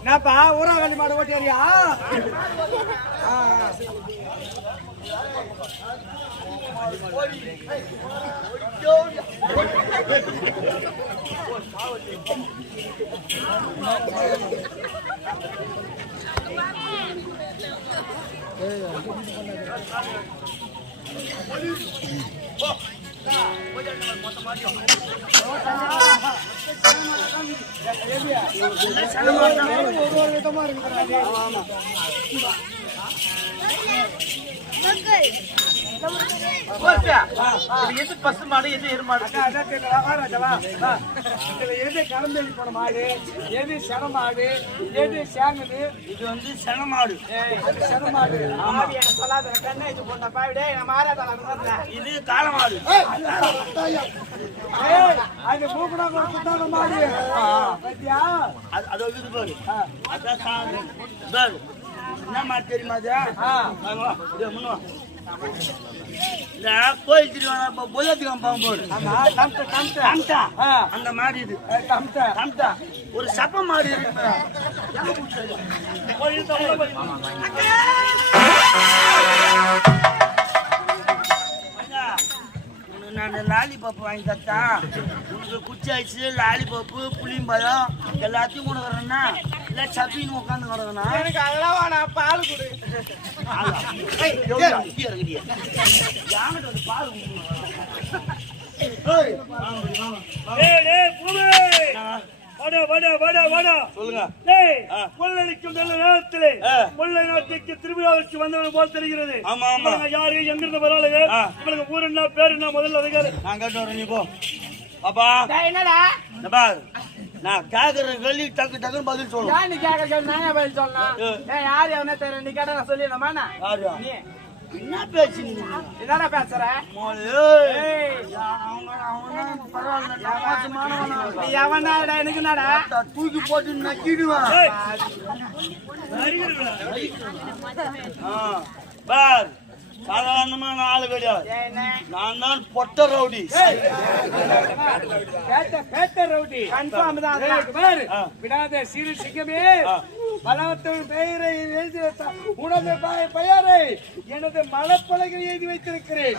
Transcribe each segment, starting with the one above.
என்னப்பா ஊராவளி மாடு ஓட்டியா? எது பசு மாடு எது எருமாடு எது கலந்தேறி போன மாடு, எது செனமாடு, எது சேங்கது? இது வந்து செனமாடு. செனமாடு சொல்லாத கண்ணை இது போட்ட பாவிடே இது காலமாடு. அது மூக்குனா குத்தாத மாடு பத்தியா? அது இது பாரு. என்ன மாடு தெரியுமா? இந்த கோயில் திருவாங்க பொய்யாத்துக்காம போகும்போது அந்த மாடு இது ஒரு சப்ப மாடு இருக்கு. நான் லாலிபாப் வாங்கி தரட்டா? உனக்கு குச்சி ஆயிடுச்சு, லாலிபாப்பு புளியம்பழம் எல்லாத்தையும் கொண்டு வரேன்னா இல்லை சப்பின்னு உட்காந்து கிடக்குண்ணா. எனக்கு அதெல்லாம் வேணாம், பால் கொடு. திருவிழாவுக்கு வந்தவர்கள் போல் தெரிகிறது. யாரு எங்கிருந்து வராளுங்க? உங்களுக்கு ஊர் என்ன பேரு என்ன? முதல்ல அதுக்காக நான் கேட்டு வரேன். நீ போ பாப்பா. என்னடா நான் கேக்குற கேள்வி டக்கு டக்குன்னு பதில் சொல்லணும். நீ கேக்குற நானே பதில் சொல்லணும். யாரு எவனே தெரியல, நீ கேட்டா நான் சொல்லிடணுமா? நீ என்ன பேச்சு? என்னடா பேசுற? நீ எவனாடா? எனக்கு என்னடா? தூக்கி போட்டு நக்கிடுவான். பார், சாதாரணமான ஆளு கிடையாது. நான் தான் பொட்ட ரவுடி. விடாத சீரு சிங்கமே, பலவத்தின் பெயரை எழுதி உனது பெயரை எனது மலப்பலகையில் எழுதி வைத்திருக்கிறேன்.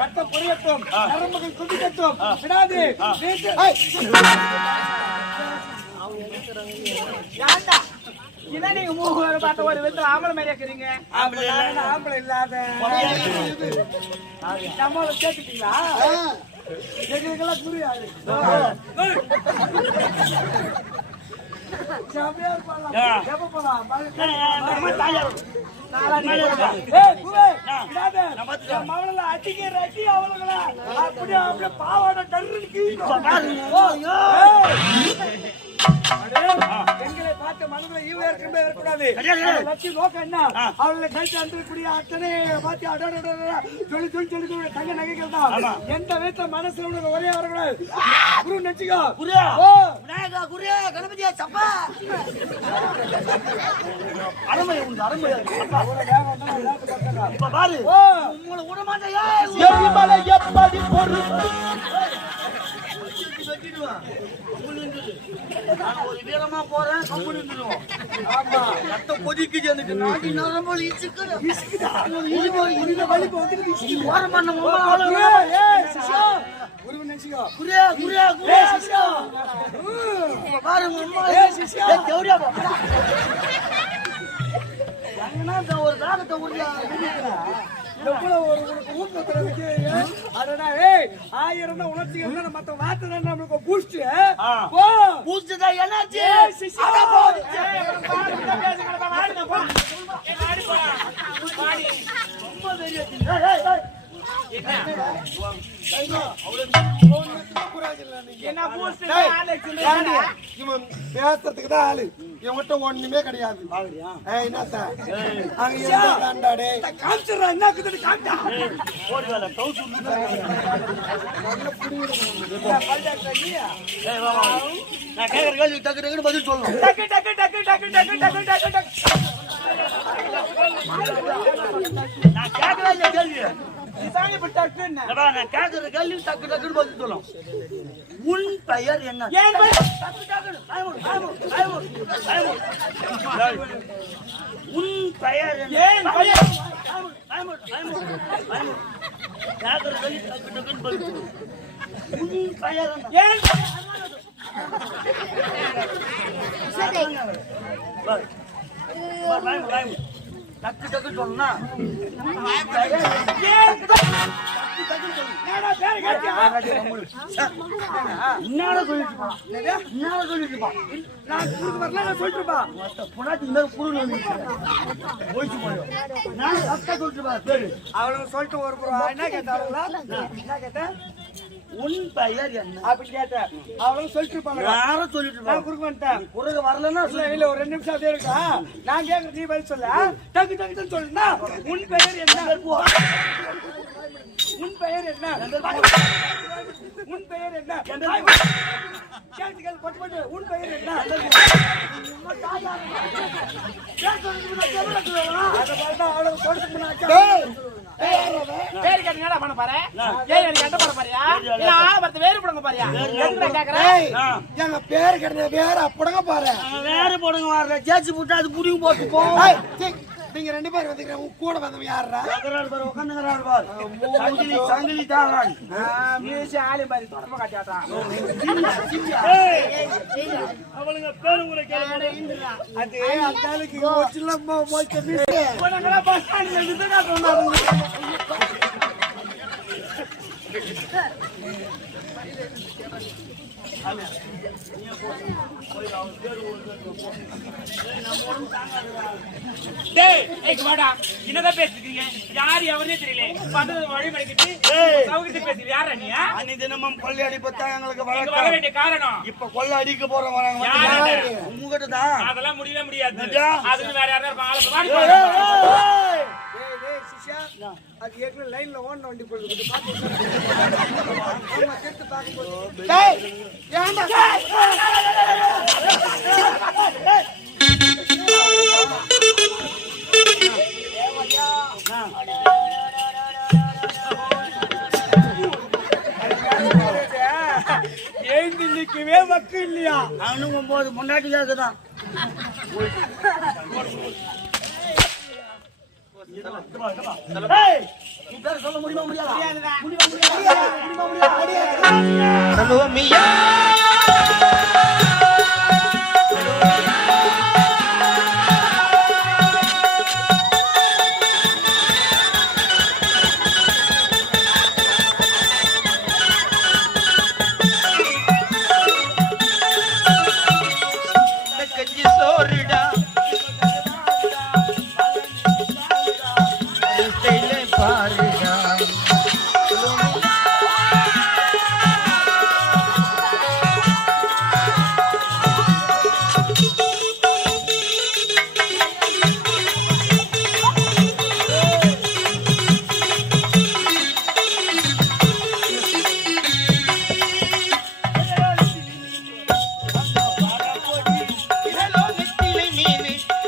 ரத்தம் பொரியட்டும், நரம்புகள் குதிக்கட்டும், விடாது. நீங்க மூணு பார்த்த ஒரு விதத்துல ஆம்பளை மாதிரி இருக்கிறீங்க. ஆம்பளை இல்லாத நம்மள கேட்டுட்டீங்களா? எங்களுக்கெல்லாம் புரியாது. எங்களை பார்த்து மனதில் ஈவு ஏற்கனவே இருக்கக்கூடாது. லட்சிய நோக்கம் என்ன? அவர்களை கழித்து அனுப்பக்கூடிய அத்தனை பார்த்து சொல்லி சொல்லி சொல்லி தங்க நகைகள் தான். எந்த விதத்துல மனசுல உனக்கு ஒரே வரக்கூடாது. குரு நெச்சிக்கோ, விநாயகா, குரு கணபதியா, சப்பா அருமை உண்டு, அருமை. இப்ப பாரு, உங்களை விட மாட்டேயா? எப்படி பொறுப்பு ஒரு வீரமா போறேன், ரத்தம் கொதிக்குது எனக்கு. ஒரு தாகத்தை ஆயிரம் உணர்ச்சி மத்த வார்த்தை நம்மளுக்கு பூஸ்ட் பூஸ்ட் தான் எனர்ஜி. பேசுறதுக்கு தான் ஆளு, இவங்கிட்ட ஒண்ணுமே கிடையாது. நான் கேட்கற கேள்வி டக்கு டக்குன்னு பதில் சொல்லணும். டக்கு டக்கு டக்கு டக்கு டக்கு டக்கு டக்கு டக்கு. நான் கேட்கவே இல்லை கேள்வி. இதாங்க இப்ப டக்குன்னு. ஏப்பா, நான் கேட்கற கேள்வி டக்கு டக்குன்னு பதில் சொல்லணும். உன் பெயர் என்ன? ஏன் பெயர்? டக்கு டக்குன்னு. உன் பெயர் என்ன? ஏன் பெயர்? கேட்கற கேள்வி டக்கு டக்குன்னு பதில் சொல்லணும். உன் பெயர் என்ன? ஏன் டக்கு டக்கு சொல்லணும்னா இன்னும் சொல்லிட்டு நான் குறுக்கு வரல நான் சொல்லிட்டுப்பா. அவளுங்க சொல்லிட்டு ஒரு என்ன கேட்டாங்களா? என்ன கேட்டேன்? உன் பெயர் என்ன அப்படின்னு கேட்டேன். அவளுங்க சொல்லிட்டு இருப்பாங்க. யாரும் சொல்லிட்டு நான் குறுக்கு வந்துட்டேன். குறுக்க வரலன்னா இல்ல ஒரு 2 நிமிஷம் அப்படியே இருக்கா. நான் கேட்கறது நீ பதில் சொல்ல. டக்கு டக்குன்னு சொல்லுனா உன் பெயர் என்ன? உன் பெயர் என்ன? உன் பெயர் என்ன? கேள்வி பட்டு பட்டு உன் பெயர் என்ன? பேரு கேட்டீங்கன்னா பண்ண பாரு. ஏன் எனக்கு எட்ட பண்ண பாரியா? இல்ல ஆள பார்த்து வேறு போடுங்க பாரியா? எங்க கேக்குறேன்? எங்க பேரு கேட்டது வேற அப்படிங்க பாரு. வேற போடுங்க வரல ஜேச்சி போட்டு அது புடிங்க போட்டு போ. நீங்க 2 பேர் வந்துக்கிறீங்க. உங்க கூட வந்தவன் யாரா? உட்காந்துக்கிறாரு பாரு. சங்கிலி தாரான். மீசி ஆளி மாதிரி தொடர்பு காட்டியாட்டா. அவளுங்க பேரு கூட கேளுங்க. அது அந்தாளுக்கு ஒச்சிலம்மா மோச்ச மீசி. உனங்களா பஸ் ஸ்டாண்ட்ல விதுனா சொன்னாங்க. டேய் ஏய் வாடா என்னடா பேசிக்கிறீங்க? யார் எவரே தெரியல. வந்து வழி மடிக்கிட்டு சௌகரியத்தை பேசிக்கிறீங்க. யாரா நீ? அன்னி தினமும் கொள்ளை அடிப்பதா எங்களுக்கு வர வழக்கம். வேண்டிய காரணம் இப்ப கொள்ளை அடிக்க போறோம் வராங்க. உங்ககிட்ட தான் அதெல்லாம் முடியவே முடியாது. அதுக்கு வேற யாரா இருப்பாங்க. ஆளு வாடி டேய் சிஷ்யா அது ஏற்கனவே லைன்ல ஓடுன வண்டி போகுது. பாத்து ஆமா கேட்டு பாக்க போறோம். டேய் ஏன்டா ஏந்து நிக்கவே வக்கு இல்லையா? அவனும் 9 முன்னாடி கேக்குதான். சொல்ல முடியுமா முடியாதா? சலோமியா கஞ்சி சோறுடா பாருடா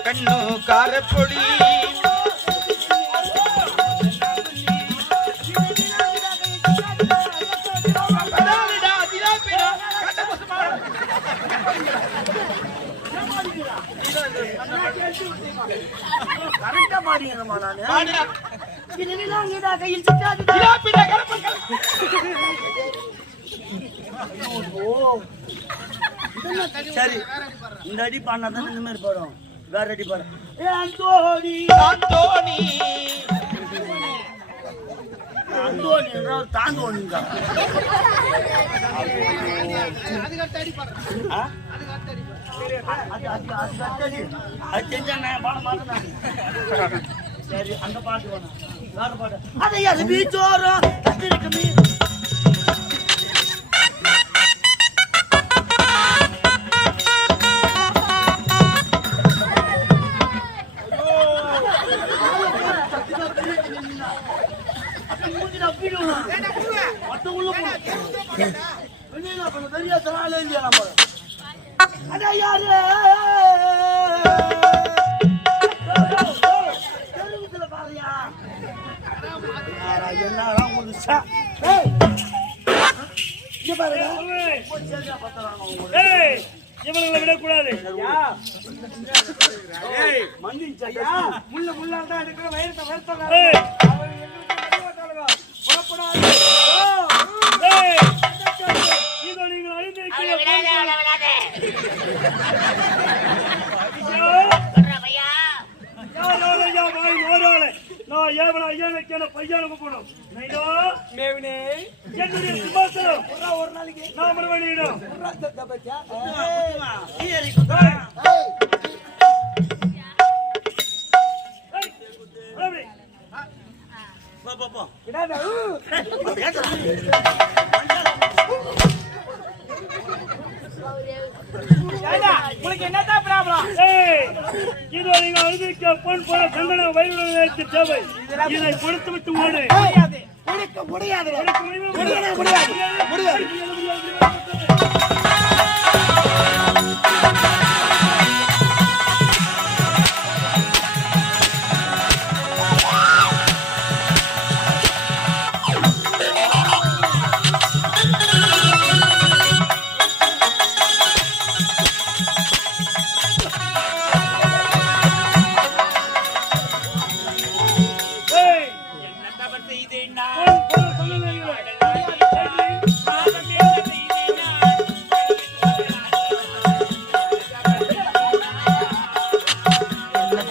கண்ணு காரப்பொடி கரெக்டா மாடிங்கம்மா நானு. கையில் சரி இந்த அடி பாடினாதான் இந்த மாதிரி பாடும். வேற அடி பாடு. அந்தோணி அந்தோணி அந்தோணி தாந்தோணிங்க. அது செஞ்சா நான் பாட மாட்டேன். சரி அந்த பாட்டு வேணும். வேற பாட்டு அதை அது பீச்சோரம் கத்திரிக்கு மீன் பெரிய சவாலே இல்லையா நம்ம அதான் யாரு தெருவுல பாருயா என்னடா முழுசா இங்க பாருங்க. ஏய் இவங்களை விடக்கூடாது. ஐயா, முள்ள முள்ளாண்டா இருக்கிற வயிறத்தை வருத்தம் ஏய். அவர் எங்களுக்கு புறப்படாது. ஏய், இதோ நீங்கள் அறிந்திருக்கிறீர்கள். நான் ஏவன ஐயானுக்கு பையனுக்கு போனோம். மேவினே என்னுடைய சிம்மாசனம் ஒரு நாளைக்கு நான் மறுபடியிடம் உனக்கு என்னதான் ப்ராப்ளம்? இதோ நீங்க அழுதிக்க பொன் போல சந்தன வயிறு தேவை. இதை கொடுத்து விட்டு ஓடு. முடியாது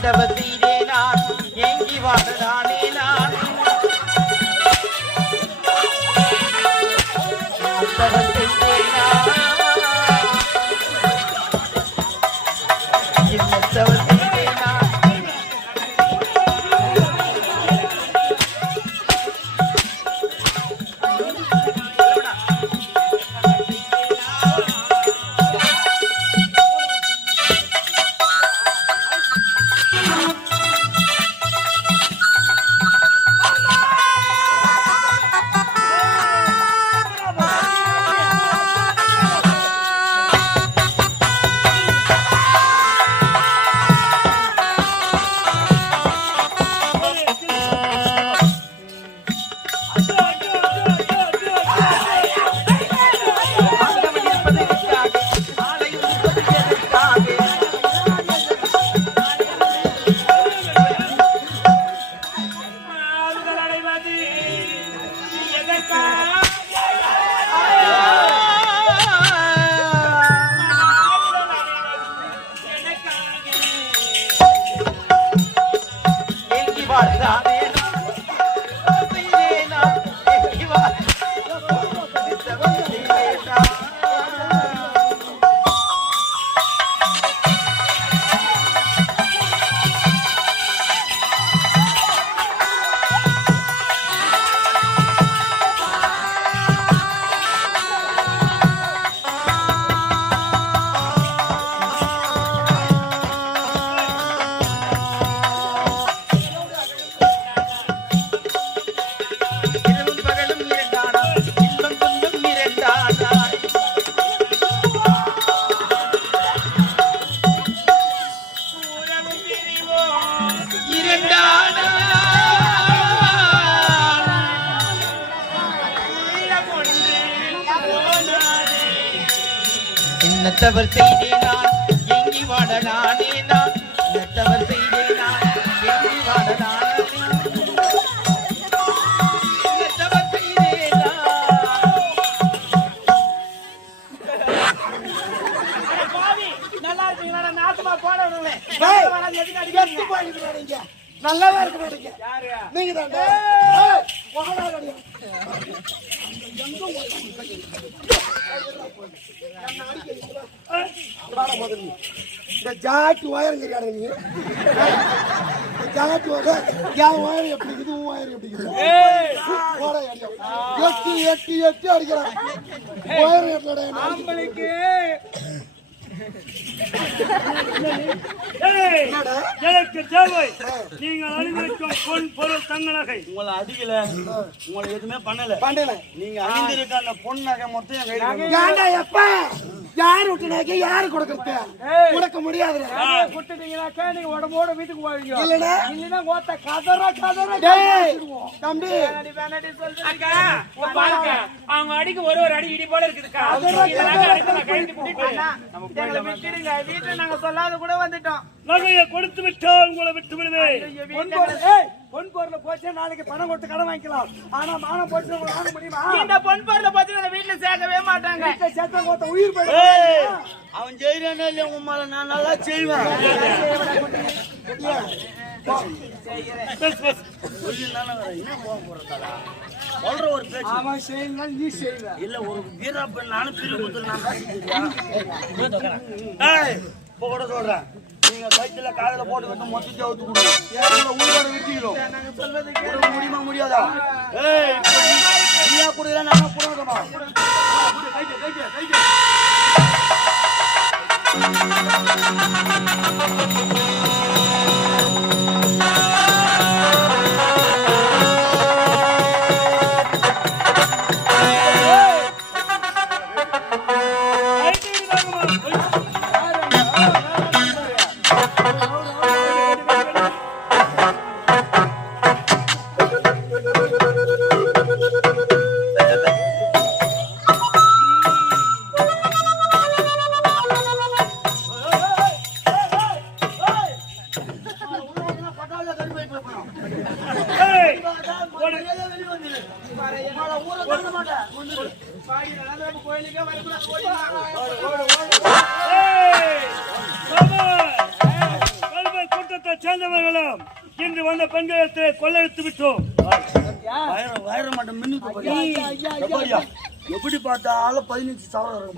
தவத்தீரே நான் ஏங்கி வாடலானே நான் தவத்தீரே நான் தவத்தீரே நான் என்னத்தவர் செய்தே நான் எங்கி வாடலானே நான் என்னத்தவர் செய்தே நான் எங்கி வாடலானே என்னத்தவர் செய்தே நல்லா இருக்கீங்களா? நாட்டுமா போடணும்ல நல்லாவே இருக்கு. நீங்க தான் இந்த ஜாட்டு ஒயர் தெரியாத நீ ஜாட்டு ஒயர் ஒயர் எப்படி இருக்குது ஒயர் எப்படி இருக்குது எட்டி எட்டி எட்டி அடிக்கிறான் ஒயர் எப்படி நம்மளுக்கு எனக்கு தேவை நீங்கள் அணிந்திருக்கும் பொன் பொருள் தங்க நகை. உங்களை அடிக்கல, உங்களை எதுவுமே பண்ணல. நீங்க அணிந்திருக்க அந்த பொன் நகை மொத்தம் எப்ப யாரு விட்டுனாக்க யாரு கொடுக்கறது ஏய். கொடுக்க முடியாது. விட்டுட்டீங்கன்னாக்கா நீங்க உடம்போட வீட்டுக்கு போவீங்க. இல்லைன்னா? இல்லைன்னா ஓட்ட கதற டேய், தம்பி அக்கா இங்க பாருங்க அவங்க அடிக்கு ஒரு அடி இடி போல இருக்குதுக்கா இதெல்லாம் அடிச்சு நான் கழட்டி போட்டு எங்களை விட்டுடுங்க. வீட்டுல நாங்க சொல்லாத கூட வந்துட்டோம். நகையை கொடுத்து விட்டால் உங்களை விட்டு விடுவேன். பொன் பொருளை போச்சு நாளைக்கு பணம் கொடுத்து கடன் வாங்கிக்கலாம். ஆனா மானம் போச்சு உங்களுக்கு வாங்க முடியுமா? இந்த பொன் பொருளை பத்தி அந்த வீட்டுல சேர்க்கவே மாட்டாங்க. வீட்டுல சேர்த்தா கொடுத்த உயிர் ஏய், போயிடும். அவன் செய்யறானே இல்லையா உன் மேல நான் நல்லா செய்வேன். என்ன போக போறதாடா சொல்ற ஒரு பேச்சு அவன் செய்யலாம் நீ செய்வ. இல்ல ஒரு வீரா பெண் நானும் பிரிவு கொடுத்து நான் பேசிக்கிறேன். ஏய், இப்ப கூட சொல்றேன் நீங்க கைத்துல காதல போட்டு வந்து மொத்தத்தை அவுத்து கொடுங்க. உயிரோட விட்டுக்கிறோம். கொடுக்க முடியுமா முடியாதா? ஏய், இப்ப நீயா கொடுக்கல நான் கொடுக்கணுமா? கூட்டத்தை சேர்ந்தவர்களும் இன்று வந்த பெண்களை கொள்ளையடித்து விட்டோம். வயிறு மட்டும் மின்னுக்கு பாரியா. எப்படி பார்த்தாலும் 15,000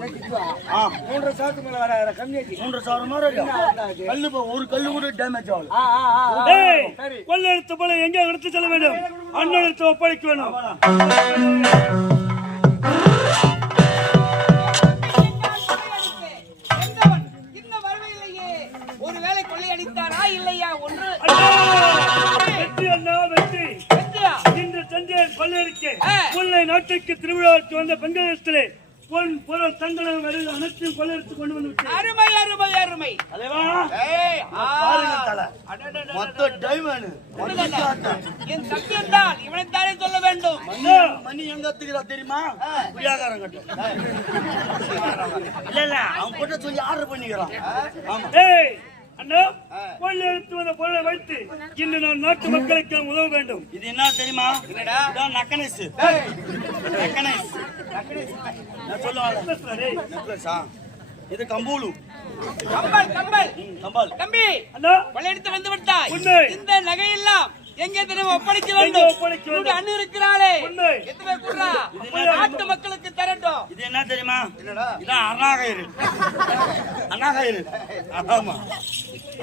3 சாக்கு மேல வர கம்மியாச்சு. 3,000 மாதிரி கல்லு ஒரு கல்லு கூட டேமேஜ் ஆகல. கொள்ளையடித்த போல எங்கே எடுத்து செல்ல வேண்டும்? அண்ணன் எடுத்து ஒப்படைக்க வேணும். ஒருவேளை கொள்ளையடித்தாரா இல்லையா ஒன்று வெற்றி அண்ணா வெற்றி. இன்று தஞ்சையில் கொள்ளையடிக்க கொள்ளை நாட்டுக்கு திருவிழாவுக்கு வந்த பெண்களிடத்திலே பொன் பொருள் தங்கடம் அனைத்தையும் கொள்ளையடித்து கொண்டு வந்து விட்டேன். அருமை அருமை அருமை மொத்த டைமண்ட் என் தம்பி என்றால் இவனைத்தானே சொல்ல வேண்டும். மணி எங்க கத்துக்கிறா தெரியுமா? குடியாகாரம் கட்ட இல்ல இல்ல அவன் கூட சொல்லி ஆர்டர் பண்ணிக்கிறான். ஆமா அண்ணா, கொள்ளையடித்து வந்த பொருளை வைத்து இன்று நான் நாட்டு மக்களுக்கு உதவ வேண்டும். இது என்ன தெரியுமா? இதான் நக்கனைஸ். நக்கனைஸ் நான் சொல்லுவாங்க. இது கம்பூலு. Compel compel கம்பால். தம்பி அண்ணா, கொள்ளையடித்து வந்து விட்டாய். உண்மை. இந்த நகையெல்லாம் எங்கே தெரியும் ஒப்படைக்க வேண்டும்? ஒப்படைக்க வேண்டும். உன்னுடைய அண்ணன் இருக்கிறாளே உண்மை. எத்தனை குர்ரா நாட்டு மக்களுக்கு தரட்டும். இது என்ன தெரியுமா? இதான் அண்ணாகயிறு. அண்ணாகயிறு. ஆமா.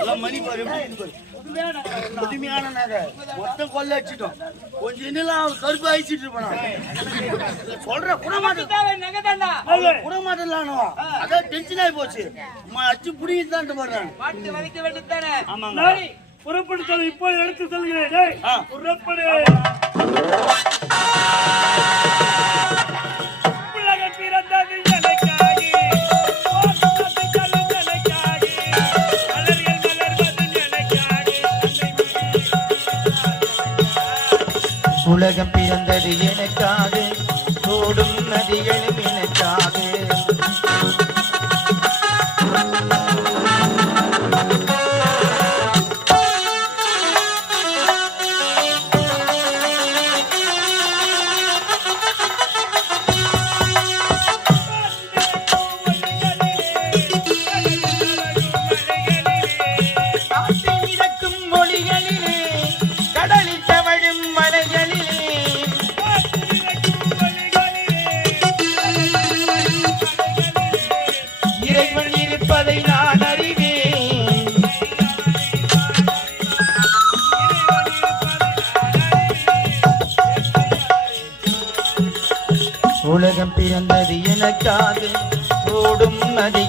எல்லாம் மணி பாரு புதுமையான நகை மொத்தம் கொள்ள அடிச்சிட்டோம். கொஞ்சம் இன்னும் கருப்பு அழிச்சிட்டு இருப்பான். சொல்ற குடமாட்டம் நகை தாண்டா குடமாட்டலானோ அதான் டென்ஷன் ஆகி போச்சு. அச்சு புடிங்கிட்டு தான் போடுறாங்க. பாட்டு வதைக்க வேண்டும் தானே. ஆமாங்க. புறப்பட்டு சொல்ல இப்போது எடுத்து சொல்கிறேன். புறப்படு. உலகம் பிறந்தது எனக்காகி, எனக்காகி, மலர்கள் மலர்வது எனக்காகி. உலகம் பிறந்தது எனக்காக, ஓடும் நதிகளும் எனக்காக. உலகம் பிறந்தது எனக்காக, ஓடும் நதி